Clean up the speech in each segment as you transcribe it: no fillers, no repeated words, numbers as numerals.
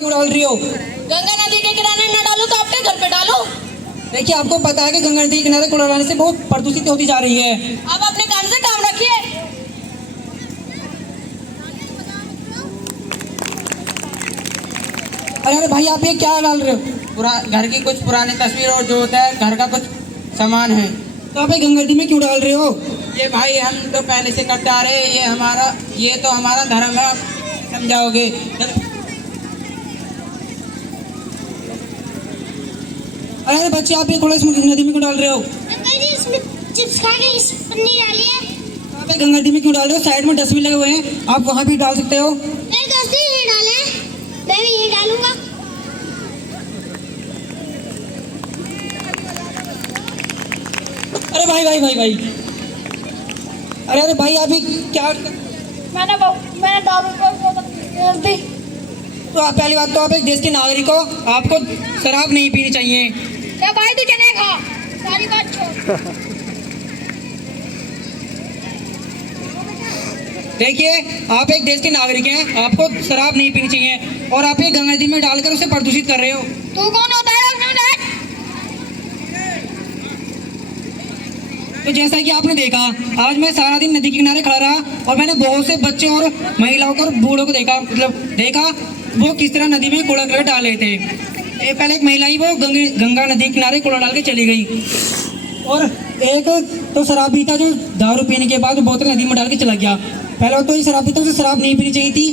क्यों डाल रही हो? गंगा नदी के किनारे न डालो तो अपने घर पे डालो। देखिए, आपको पता है कि गंगा नदी के किनारे कूड़ा डालने से बहुत प्रदूषित होती जा रही है। आप अपने काम से काम रखिए। अरे भाई, आप ये क्या डाल रहे हो? घर की कुछ पुरानी तस्वीर और जो होता है घर का कुछ सामान है। तो आप ये गंगा नदी में क्यों डाल रहे हो? ये भाई हम तो पहले से करते आ रहे हैं, ये तो हमारा धर्म है, आप समझाओगे? अरे बच्चे, आप ये कूड़ा इस नदी में क्यों डाल रहे हो? अंकल जी, इसमें चिप्स खा के इस पन्नी डाली है। आप ये गंगा नदी में क्यों डाल रहे हो? साइड में डस्टबिन लगे हुए हैं, आप वहाँ भी डाल सकते हो। मेरे दोस्त ने ये डाला है, मैं भी ये डालूंगा। अरे भाई भाई भाई भाई, अरे भाई, आप ये क्या? मैंने दारू कर दी। तो आप पहली बात तो आप एक देश के नागरिक हो, आपको शराब नहीं पीनी चाहिए। क्या भाई, तू चने खा, सारी बात छोड़। देखिए, आप एक देश के नागरिक हैं, आपको शराब नहीं पीनी चाहिए और आप ये गंगा नदी में डालकर उसे प्रदूषित कर रहे हो। तू कौन होता है? तो जैसा कि आपने देखा, आज मैं सारा दिन नदी के किनारे खड़ा रहा और मैंने बहुत से बच्चे और महिलाओं को और बूढ़ों को देखा वो किस तरह नदी में कूड़ा करके डाल रहे थे। पहले एक महिला ही वो गंगा नदी के किनारे कूड़ा डाल के चली गई और एक तो शराब पीता जो दारू पीने के बाद बोतल नदी में डाल के चला गया। पहले तो ये शराब पीता, उसे शराब नहीं पीनी चाहिए थी।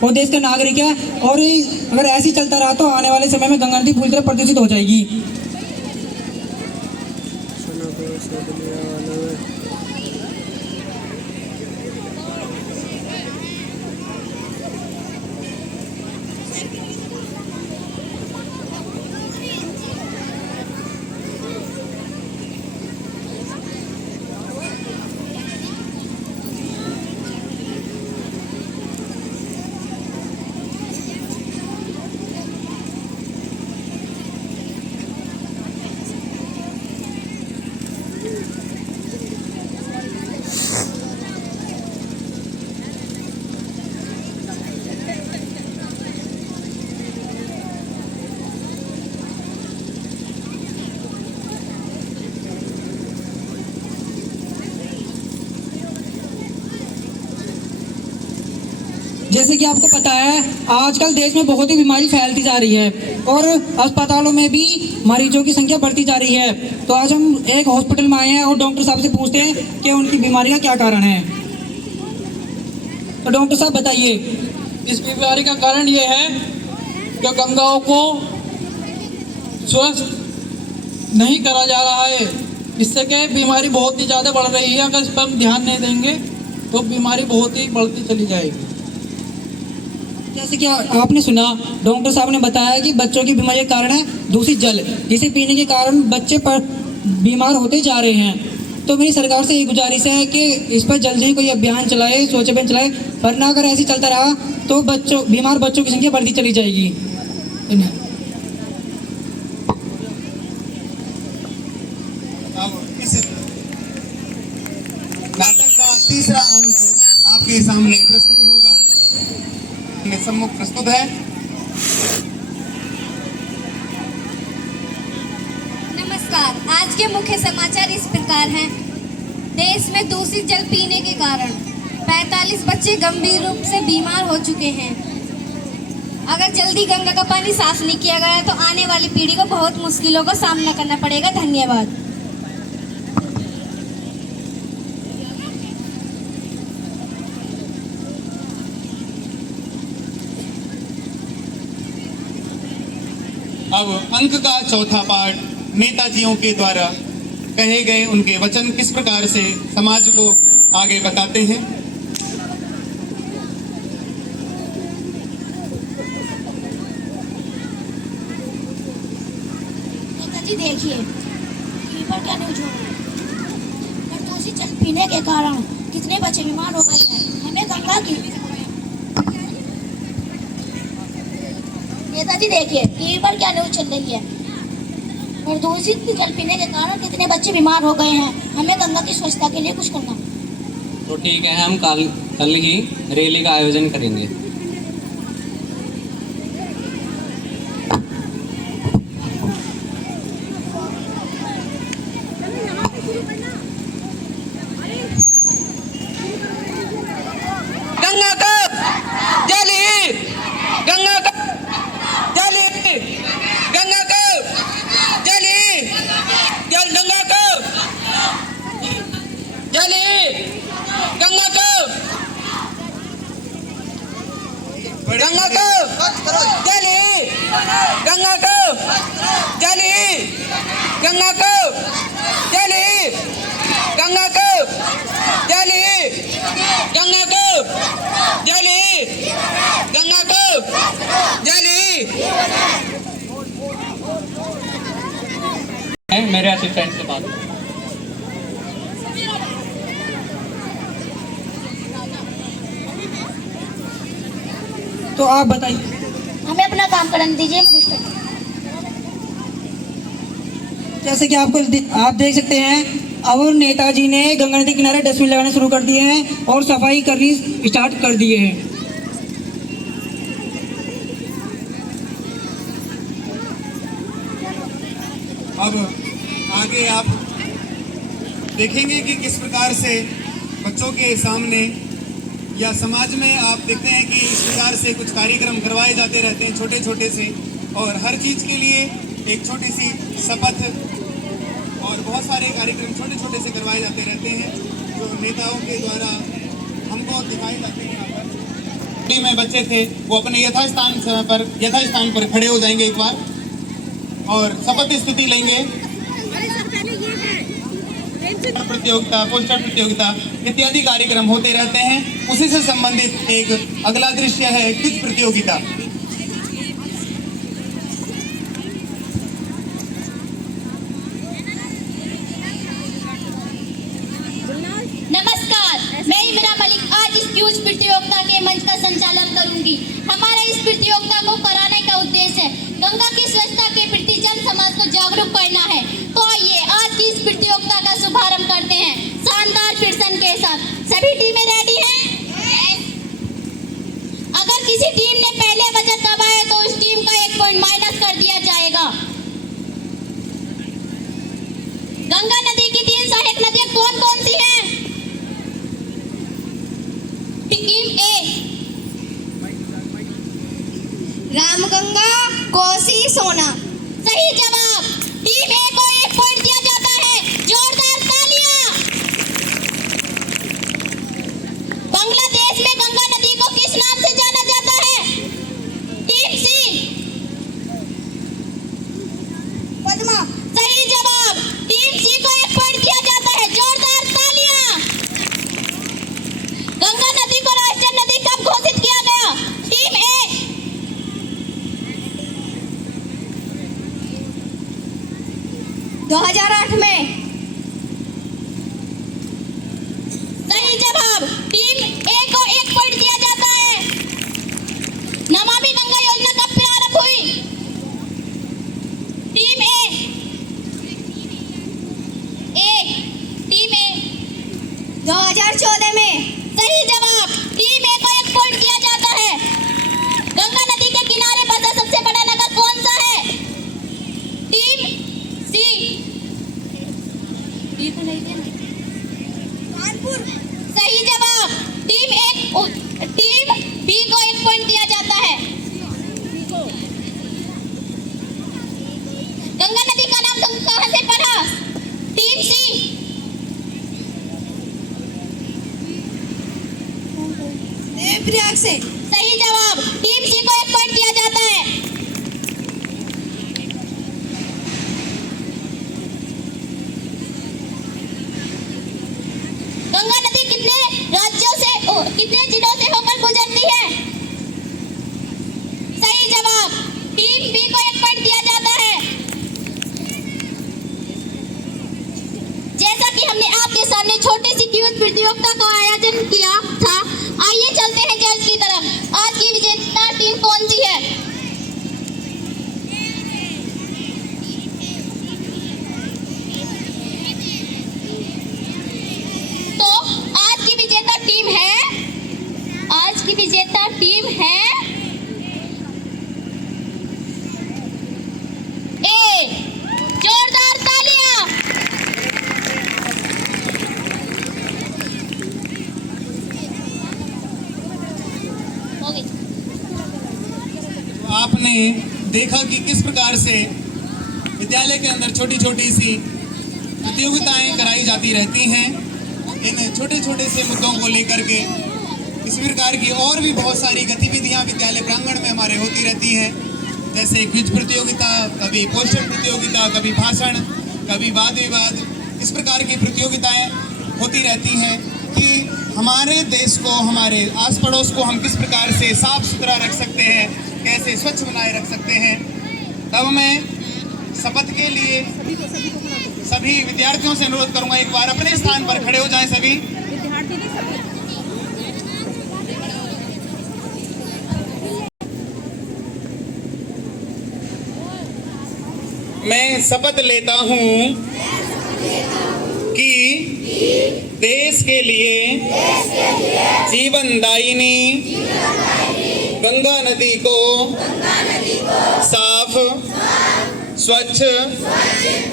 वो देश का नागरिक है और अगर ऐसे ही चलता रहा तो आने वाले समय में गंगा नदी पूरी तरह प्रदूषित हो जाएगी। जैसे कि आपको पता है, आजकल देश में बहुत ही बीमारी फैलती जा रही है और अस्पतालों में भी मरीजों की संख्या बढ़ती जा रही है। तो आज हम एक हॉस्पिटल में आए हैं और डॉक्टर साहब से पूछते हैं कि उनकी बीमारी का क्या कारण है। तो डॉक्टर साहब बताइए। इस बीमारी का कारण ये है कि गंगाओं को स्वच्छ नहीं करा जा रहा है। इससे क्या बीमारी बहुत ही ज़्यादा बढ़ रही है। अगर इस पर हम ध्यान नहीं देंगे तो बीमारी बहुत ही बढ़ती चली जाएगी। जैसे कि आपने सुना, डॉक्टर साहब ने बताया कि बच्चों की बीमारी का कारण है दूषित जल, जिसे पीने के कारण बच्चे पर बीमार होते जा रहे हैं। तो मेरी सरकार से ये गुजारिश है कि इस पर जल्दी ही कोई अभियान चलाए, स्वच्छ अभियान चलाए, वरना अगर ऐसे चलता रहा तो बीमार बच्चों की संख्या बढ़ती चली जाएगी। नाटक का तीसरा अंक आपके सामने प्रस्तुत होगा। में सम्मुख प्रस्तुत है। नमस्कार, आज के मुख्य समाचार इस प्रकार हैं। देश में दूषित जल पीने के कारण 45 बच्चे गंभीर रूप से बीमार हो चुके हैं। अगर जल्दी गंगा का पानी साफ नहीं किया गया तो आने वाली पीढ़ी को बहुत मुश्किलों का सामना करना पड़ेगा। धन्यवाद। अब अंक का चौथा पाठ नेताजियों के द्वारा कहे गए उनके वचन किस प्रकार से समाज को आगे बताते हैं। नेताजी देखिए, टीवी पर क्या न्यूज हो रही है। दूषित जल पीने के कारण कितने बच्चे बीमार हो गए हैं। हमें गंगा की नेताजी देखिए, टीवी पर क्या न्यूज चल रही है। प्रदूषित जल पीने के कारण कितने बच्चे बीमार हो गए हैं। हमें गंगा की स्वच्छता के लिए कुछ करना। तो ठीक है, हम कल ही रैली का आयोजन करेंगे। मेरे असिस्टेंट से बात करो। तो आप बताइए। हमें अपना काम करने दीजिए मिस्टर। जैसे कि आप देख सकते हैं और नेताजी ने गंगा नदी किनारे डस्टबिन लगाने शुरू कर दिए हैं और सफाई करनी स्टार्ट कर दिए हैं। अब आगे आप देखेंगे कि किस प्रकार से बच्चों के सामने या समाज में आप देखते हैं कि इस प्रकार से कुछ कार्यक्रम करवाए जाते रहते हैं छोटे छोटे से, और हर चीज़ के लिए एक छोटी सी शपथ और बहुत सारे कार्यक्रम छोटे छोटे से करवाए जाते रहते हैं जो नेताओं के द्वारा हमको दिखाए जाते हैं। यहाँ पर में बच्चे थे वो अपने यथास्थान पर खड़े हो जाएंगे एक बार और शपथ स्थिति लेंगे। प्रतियोगिता, पोस्टर प्रतियोगिता इत्यादि कार्यक्रम होते रहते हैं। उसी से संबंधित एक अगला दृश्य है क्विज प्रतियोगिता। नमस्कार, मैं इमरा मलिक आज इस क्विज प्रतियोगिता के मंच का संचालन करूंगी। हमारा इस प्रतियोगिता को कराने का उद्देश्य है गंगा की स्वच्छता के प्रति जन समाज को जागरूक करना है। तो आइए आज की इस प्रतियोगिता का शुभारंभ करते हैं शानदार प्रदर्शन के साथ। सभी टीमें रेडी हैं? अगर किसी टीम ने पहले बजट दबाया तो उस टीम का 1 पॉइंट माइनस कर दिया जाएगा। गंगा नदी की 3 सहायक नदियां कौन कौन सी हैं? टीम ए रामगंगा, कोसी, सोना। सही जवाब। टीम ए को 1 पॉइंट दिया जाता है। जोरदार तालियां। बांग्लादेश में गंगा नदी को किस नाम से जाना जाता है? टीम सी पद्मा। सही जवाब। टीम सी को 1 पॉइंट दिया जाता है। जोरदार तालियां। गंगा नदी को राष्ट्रीय नदी कब घोषित किया गया? टीम ए 2008 में। सही जवाब। टीम ए को 1 पॉइंट दिया जाता है। नमामि गंगा योजना कब प्रारंभ हुई? टीम ए टीम ए 2014 में। सही जवाब। टीम ए को 1 पॉइंट दिया जाता है। गंगा नदी के किनारे बसा सबसे बड़ा नगर कौन सा है? टीम सी कानपुर। सही जवाब। टीम बी को 1 पॉइंट दिया जाता है। गंगा नदी का नाम तुम कहां से पढ़ा? टीम सी प्रयाग से। सही जवाब। टीम सी को 1 पॉइंट दिया जाता है। गंगा नदी कितने राज्यों से कितने जिलों से होकर गुजरती है? सही जवाब। टीम बी को 1 पॉइंट दिया जाता है। जैसा कि हमने आपके सामने छोटी सी क्विज प्रतियोगिता का आयोजन किया था, आइए चलते हैं जज की तरफ। आज की विजेता टीम कौन सी है? तो आज की विजेता टीम है ए। जोरदार तालियां। हो गई। आपने देखा कि किस प्रकार से विद्यालय के अंदर छोटी छोटी सी प्रतियोगिताएं कराई जाती रहती हैं। इन छोटे छोटे से मुद्दों को लेकर के इस प्रकार की और भी बहुत सारी गतिविधियां विद्यालय प्रांगण में हमारे होती रहती हैं, जैसे क्विज प्रतियोगिता, कभी पोस्टर प्रतियोगिता, कभी भाषण, कभी वाद विवाद। इस प्रकार की प्रतियोगिताएं होती रहती हैं कि हमारे देश को, हमारे आस पड़ोस को हम किस प्रकार से साफ सुथरा रख सकते हैं, कैसे स्वच्छ बनाए रख सकते हैं। तब मैं शपथ के लिए सभी विद्यार्थियों से अनुरोध करूंगा, एक बार अपने स्थान पर खड़े हो जाएं सभी। मैं शपथ लेता हूं कि देश के लिए जीवनदायिनी गंगा नदी को साफ, स्वच्छ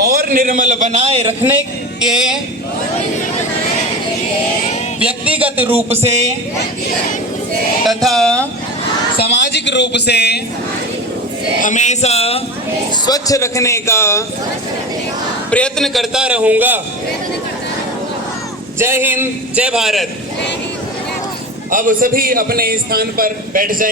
और निर्मल बनाए रखने के व्यक्तिगत रूप से तथा सामाजिक रूप से हमेशा स्वच्छ रखने का प्रयत्न करता रहूंगा। जय हिंद, जय भारत। अब सभी अपने स्थान पर बैठ जाएंगे।